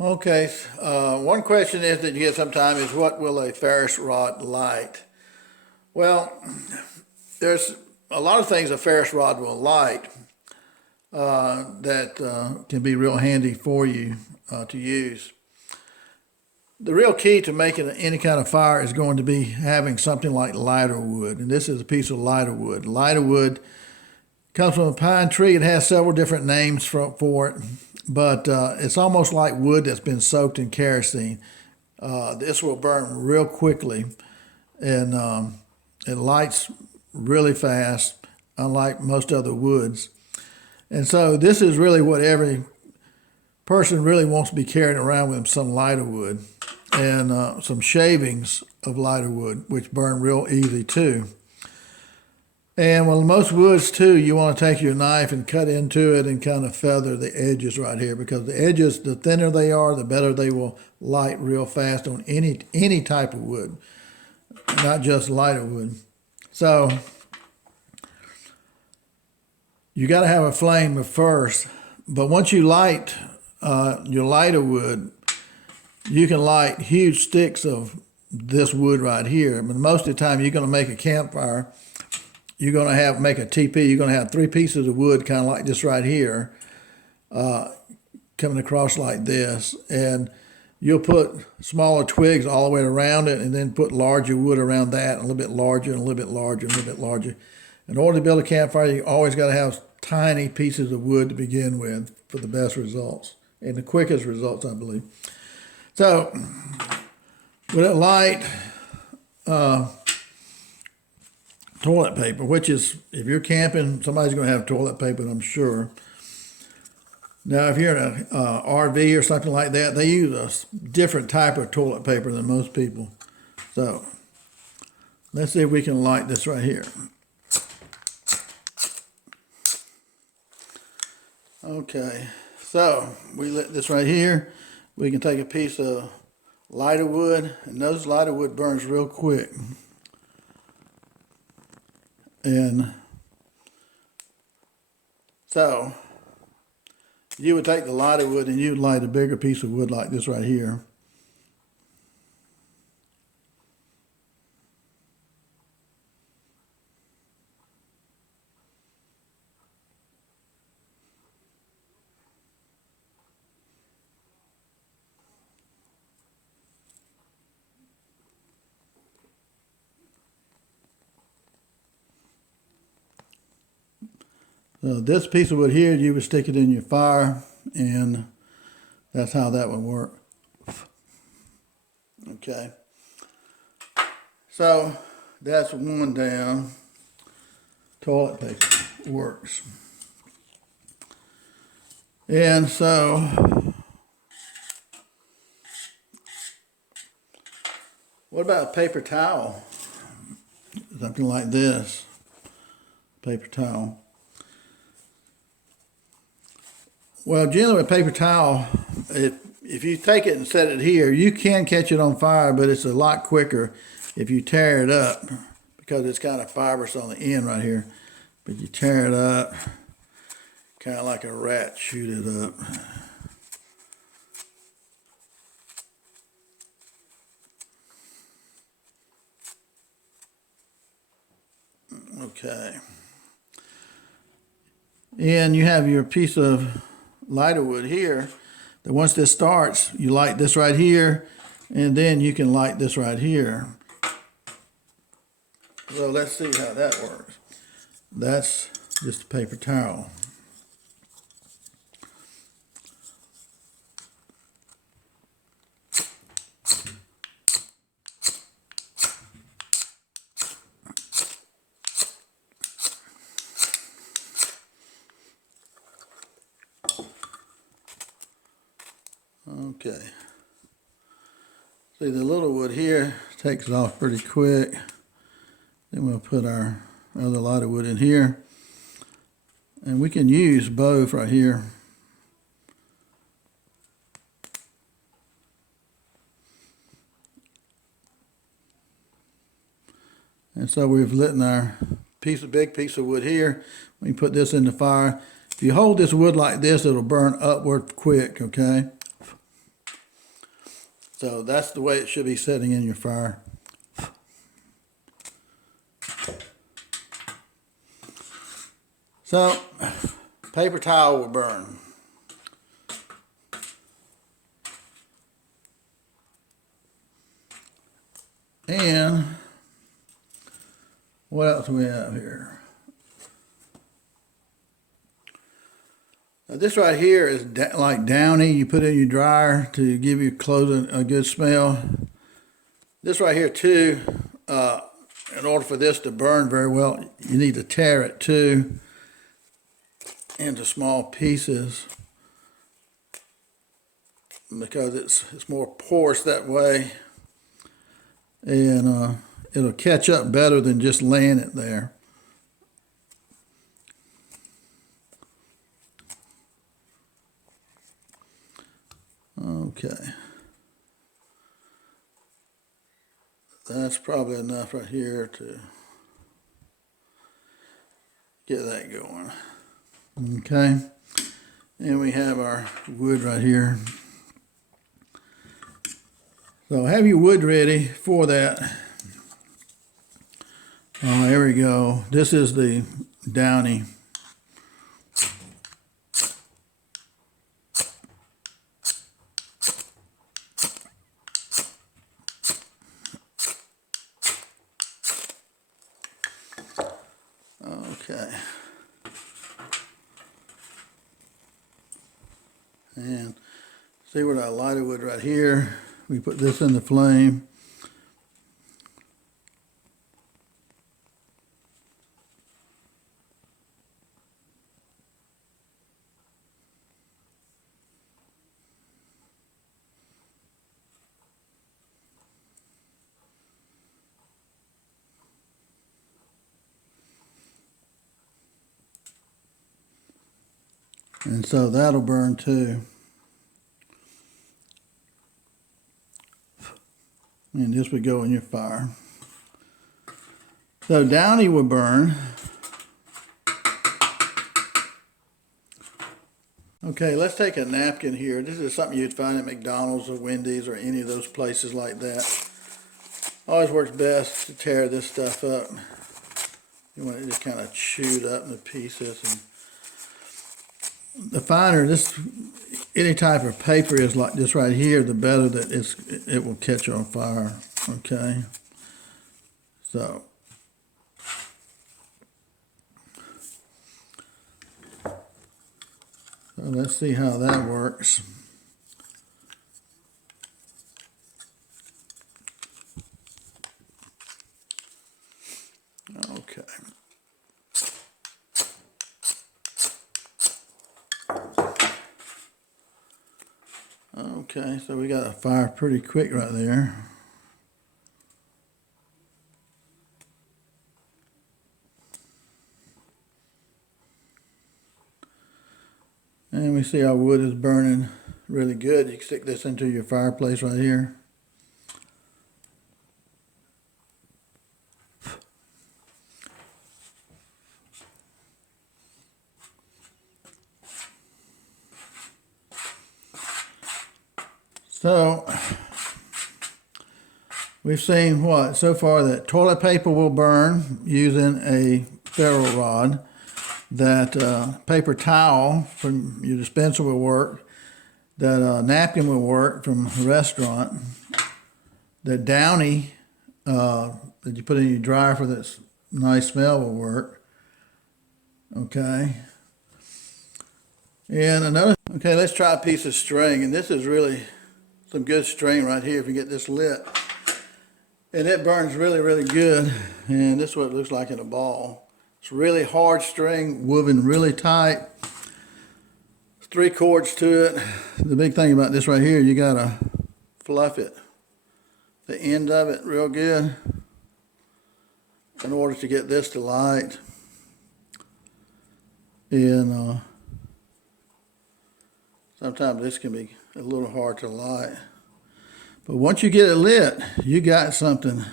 Okay, one question is that you get sometimes is what will a ferrous rod light? Well, there's a lot of things a ferrous rod will light that can be real handy for you to use. The real key to making any kind of fire is going to be having something like lighter wood, and this is a piece of lighter wood. Lighter wood comes from a pine tree. It has several different names for it, but it's almost like wood that's been soaked in kerosene. This will burn real quickly, and it lights really fast, unlike most other woods. And so this is really what every person really wants to be carrying around with them, some lighter wood and some shavings of lighter wood, which burn real easy too. And with most woods too, you want to take your knife and cut into it and kind of feather the edges right here, because the edges, the thinner they are, the better they will light real fast on any type of wood, not just lighter wood. So you got to have a flame first, but once you light your lighter wood, you can light huge sticks of this wood right here. But most of the time you're going to make a campfire, you're going to make a teepee, you're going to have 3 pieces of wood kind of like this right here coming across like this, and you'll put smaller twigs all the way around it and then put larger wood around that, and a little bit larger and a little bit larger and a little bit larger. In order to build a campfire, you always got to have tiny pieces of wood to begin with for the best results and the quickest results, I believe. So with a light toilet paper, which is, if you're camping, somebody's going to have toilet paper, I'm sure. Now, if you're in an RV or something like that, they use a different type of toilet paper than most people. So let's see if we can light this right here. Okay, so we lit this right here. We can take a piece of lighter wood, and those lighter wood burns real quick. And so you would take the lighter wood and you would light a bigger piece of wood like this right here. So this piece of wood here, you would stick it in your fire, and that's how that would work. Okay. So that's one down. Toilet paper works. And so what about a paper towel? Something like this. Paper towel. Well, generally with paper towel, if you take it and set it here, you can catch it on fire, but it's a lot quicker if you tear it up, because it's kind of fibrous on the end right here. But you tear it up, kind of like a rat, shoot it up. Okay. And you have your piece of lighter wood here, that once this starts, you light this right here, and then you can light this right here. So let's see how that works. That's just a paper towel. Okay. See, the little wood here takes it off pretty quick. Then we'll put our other lighter wood in here. And we can use both right here. And so we've lit our big piece of wood here. We can put this in the fire. If you hold this wood like this, it'll burn upward quick, okay? So that's the way it should be sitting in your fire. So, paper towel will burn. And what else do we have here? Now this right here is like downy. You put it in your dryer to give your clothes a good smell. This right here too, in order for this to burn very well, you need to tear it too into small pieces because it's more porous that way. And it'll catch up better than just laying it there. Okay. That's probably enough right here to get that going. Okay. And we have our wood right here. So have your wood ready for that. Oh, there we go. This is the downy. Okay. And see what I lighted wood right here. We put this in the flame. And so that'll burn too. And this would go in your fire. So downy will burn. Okay, let's take a napkin here. This is something you'd find at McDonald's or Wendy's or any of those places like that. Always works best to tear this stuff up. You want it just kind of chewed up into pieces. And the finer any type of paper is like this right here, the better that it will catch on fire. Okay, so let's see how that works. Okay. Okay, so we got a fire pretty quick right there. And we see our wood is burning really good. You can stick this into your fireplace right here. So we've seen what so far that toilet paper will burn using a ferro rod, that paper towel from your dispenser will work, that napkin will work from a restaurant, that downy that you put in your dryer for this nice smell will work. Okay. And okay, let's try a piece of string, and this is really some good string right here if you get this lit. And it burns really, really good. And this is what it looks like in a ball. It's really hard string, woven really tight. 3 cords to it. The big thing about this right here, you gotta fluff it, the end of it real good in order to get this to light. And sometimes this can be a little hard to light. But once you get it lit, you got something.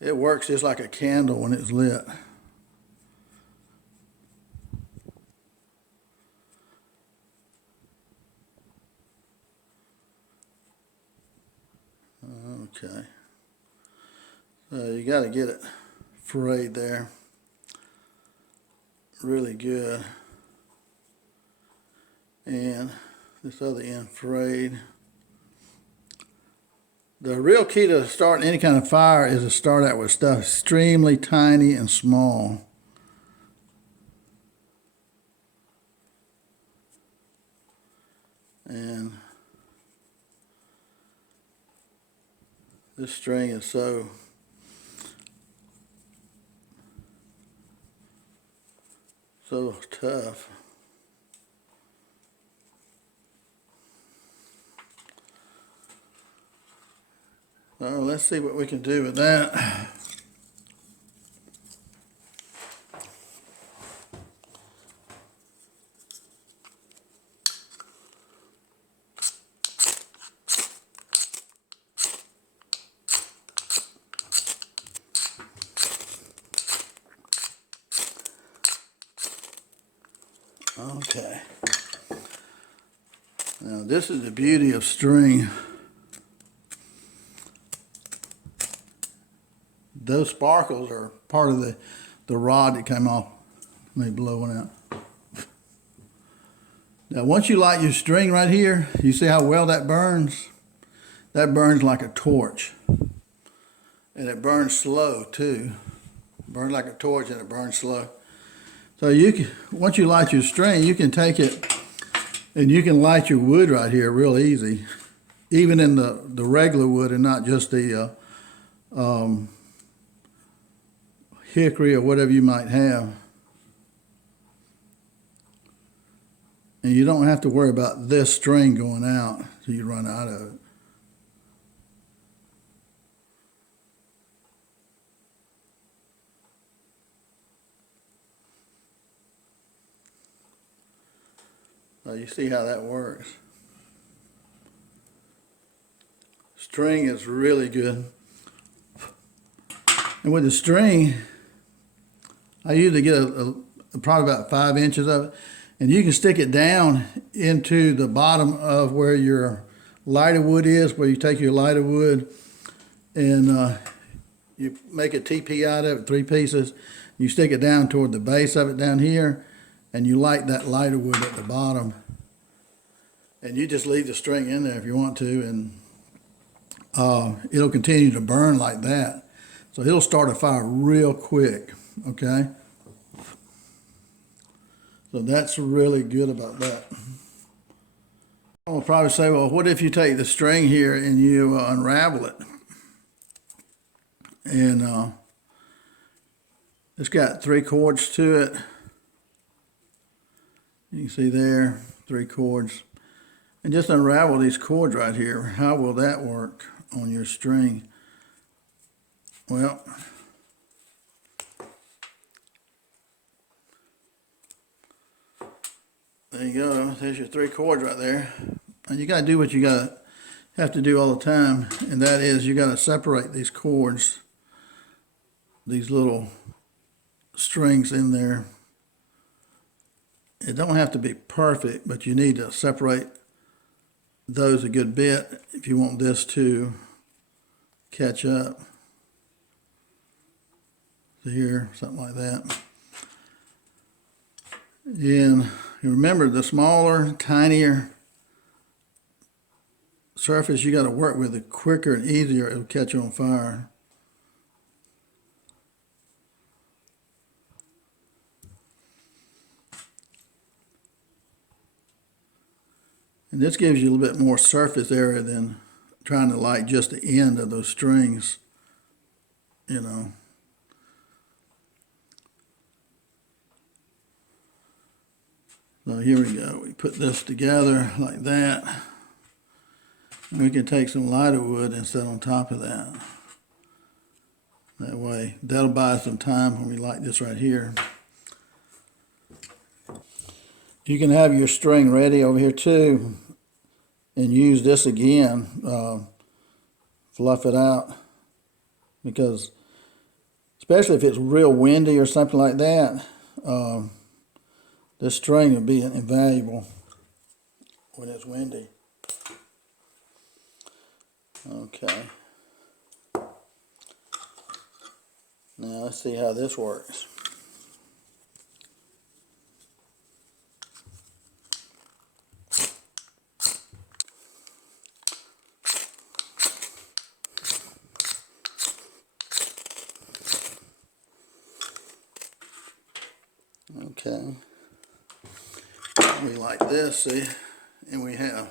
It works just like a candle when it's lit. Okay. So you got to get it frayed there really good. And this other end frayed. The real key to starting any kind of fire is to start out with stuff extremely tiny and small. And this string is so tough. So let's see what we can do with that. Okay. Now this is the beauty of string. Those sparkles are part of the rod that came off. Let me blow one out. Now once you light your string right here, you see how well that burns? That burns like a torch. And it burns slow too. Burns like a torch and it burns slow. So you can, once you light your string, you can take it and you can light your wood right here real easy. Even in the regular wood and not just the hickory or whatever you might have. And you don't have to worry about this string going out till you run out of it. So you see how that works. String is really good. And with the string, I usually get probably about 5 inches of it. And you can stick it down into the bottom of where your lighter wood is, where you take your lighter wood and you make a TP out of it, 3 pieces. You stick it down toward the base of it down here, and you light that lighter wood at the bottom. And you just leave the string in there if you want to, and it'll continue to burn like that. So it'll start a fire real quick, okay? So that's really good about that. I'll probably say, well, what if you take the string here and you unravel it? And it's got 3 cords to it. You can see there, 3 cords. And just unravel these cords right here. How will that work on your string? Well, there you go. There's your 3 cords right there. And you got to do what you have to do all the time, and that is you got to separate these cords, these little strings in there. It don't have to be perfect, but you need to separate those a good bit if you want this to catch up. So here, something like that. And you remember, the smaller, tinier surface you got to work with, the quicker and easier it'll catch on fire. And this gives you a little bit more surface area than trying to light just the end of those strings, you know. So here we go. We put this together like that. And we can take some lighter wood and set on top of that. That way, that'll buy us some time when we light this right here. You can have your string ready over here too and use this again, fluff it out, because especially if it's real windy or something like that, this string will be invaluable when it's windy. Okay. Now let's see how this works. Okay, we like this, see, and we have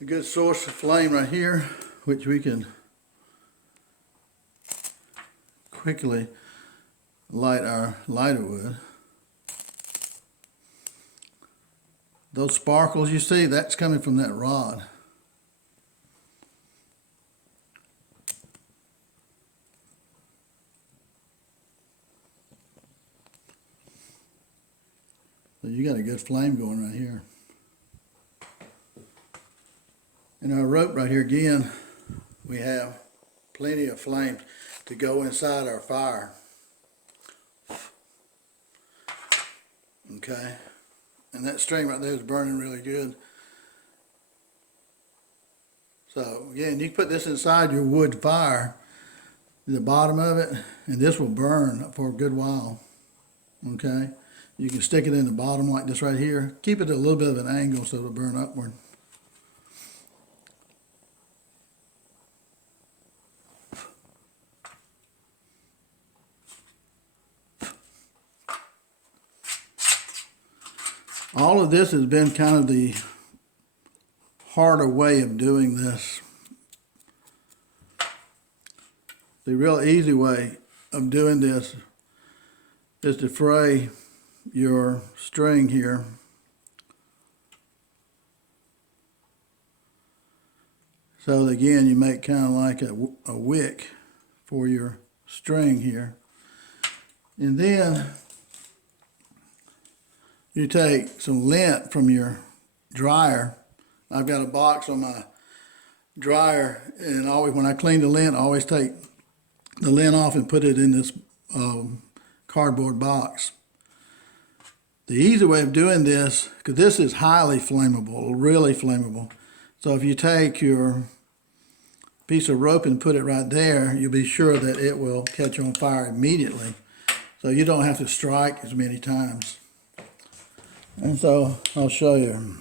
a good source of flame right here, which we can quickly light our lighter wood. Those sparkles you see, that's coming from that rod. So you got a good flame going right here. And our rope right here again, we have plenty of flame to go inside our fire. Okay, and that string right there is burning really good. So again, you can put this inside your wood fire, the bottom of it, and this will burn for a good while. Okay, you can stick it in the bottom like this right here. Keep it at a little bit of an angle so it'll burn upward. All of this has been kind of the harder way of doing this. The real easy way of doing this is to fray your string here. So again, you make kind of like a wick for your string here. And then you take some lint from your dryer. I've got a box on my dryer, and always when I clean the lint, I always take the lint off and put it in this cardboard box. The easy way of doing this, because this is highly flammable, really flammable. So if you take your piece of rope and put it right there, you'll be sure that it will catch on fire immediately. So you don't have to strike as many times. And so I'll show you.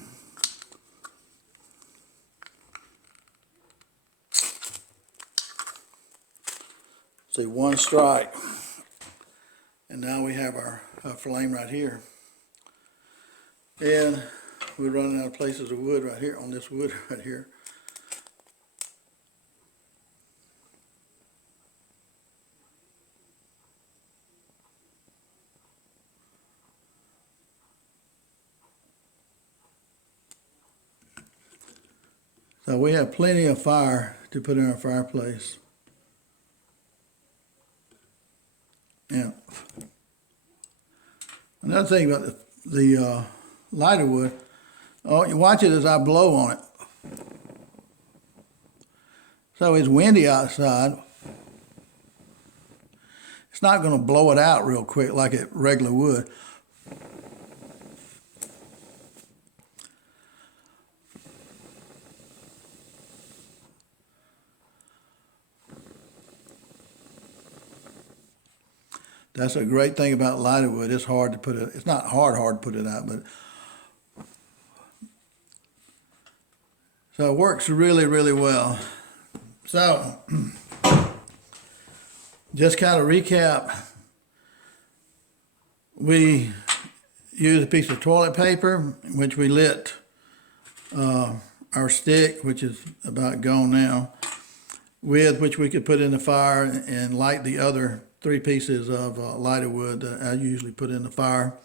See, one strike. And now we have our flame right here. And we're running out of places of wood right here, on this wood right here. So we have plenty of fire to put in our fireplace. And another thing about the lighter wood, you watch it as I blow on it. So it's windy outside. It's not going to blow it out real quick like it regular would. That's a great thing about lighter wood. It's hard to put it, it's not hard to put it out, but so it works really, really well. So just kind of recap, we used a piece of toilet paper, which we lit our stick, which is about gone now, with which we could put in the fire and light the other 3 pieces of lighter wood that I usually put in the fire.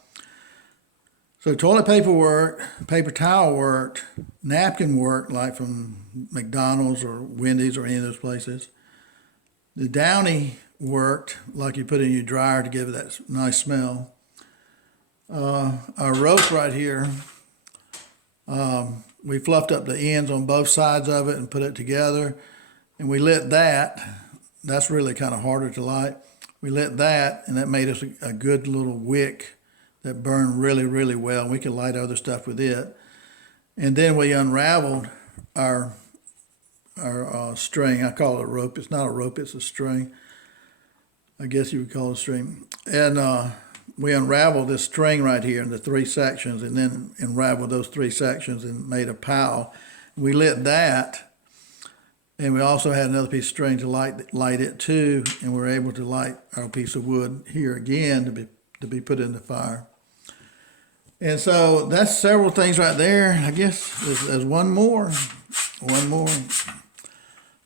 So toilet paper worked, paper towel worked, napkin worked, like from McDonald's or Wendy's or any of those places. The downy worked, like you put in your dryer to give it that nice smell. Our rope right here, we fluffed up the ends on both sides of it and put it together, and we lit that. That's really kind of harder to light. We lit that, and that made us a good little wick that burned really, really well. We could light other stuff with it. And then we unraveled our string. I call it a rope. It's not a rope, it's a string. I guess you would call it a string. And we unraveled this string right here into 3 sections, and then unraveled those 3 sections and made a pile. We lit that, and we also had another piece of string to light it too, and we were able to light our piece of wood here again to be put in the fire. And so that's several things right there. I guess there's one more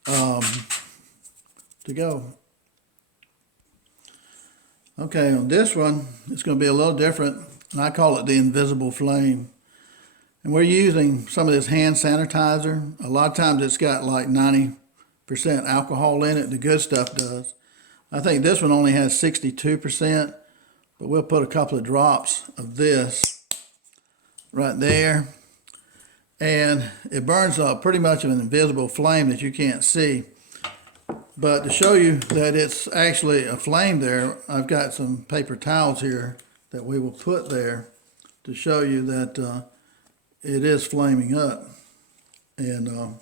to go. Okay, on this one, it's going to be a little different, and I call it the invisible flame. And we're using some of this hand sanitizer. A lot of times it's got like 90% alcohol in it. The good stuff does. I think this one only has 62%, but we'll put a couple of drops of this right there. And it burns up pretty much of an invisible flame that you can't see. But to show you that it's actually a flame there, I've got some paper towels here that we will put there to show you that it is flaming up. And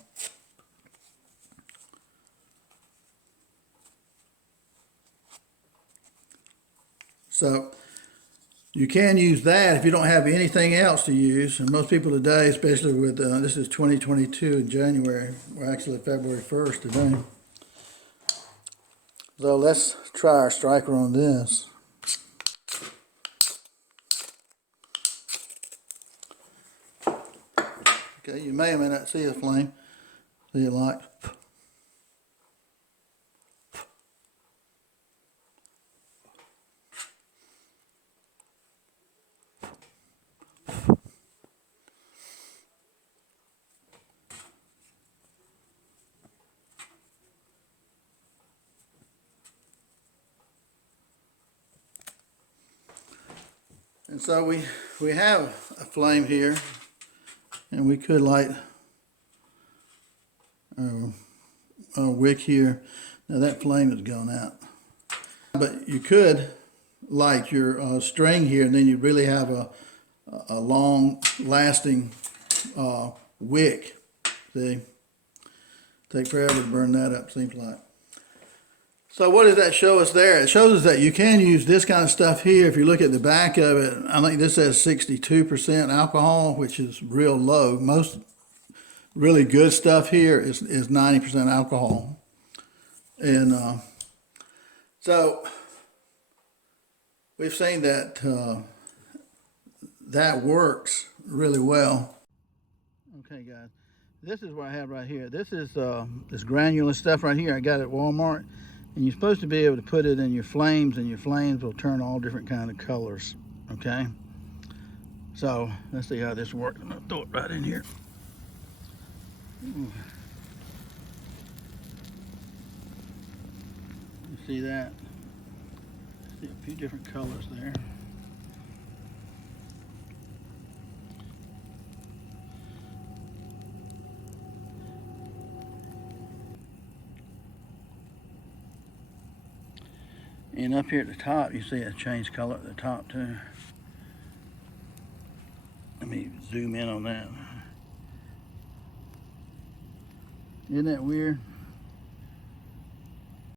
so you can use that if you don't have anything else to use. And most people today, especially with, this is 2022 in January, we're actually February 1st today. So let's try our striker on this. Okay, you may or may not see a flame. See it light. And so we have a flame here, and we could light our wick here. Now that flame has gone out. But you could light your string here, and then you really have a long-lasting wick. See? Take forever to burn that up, seems like. So what does that show us there? It shows us that you can use this kind of stuff here. If you look at the back of it, I think this says 62% alcohol, which is real low. Most really good stuff here is 90% alcohol. And so we've seen that that works really well. Okay, guys, this is what I have right here. This is this granular stuff right here I got at Walmart. And you're supposed to be able to put it in your flames, and your flames will turn all different kind of colors, okay? So let's see how this works. I'm gonna throw it right in here. Ooh. You see that? See a few different colors there. And up here at the top, you see it changed color at the top too. Let me zoom in on that. Isn't that weird?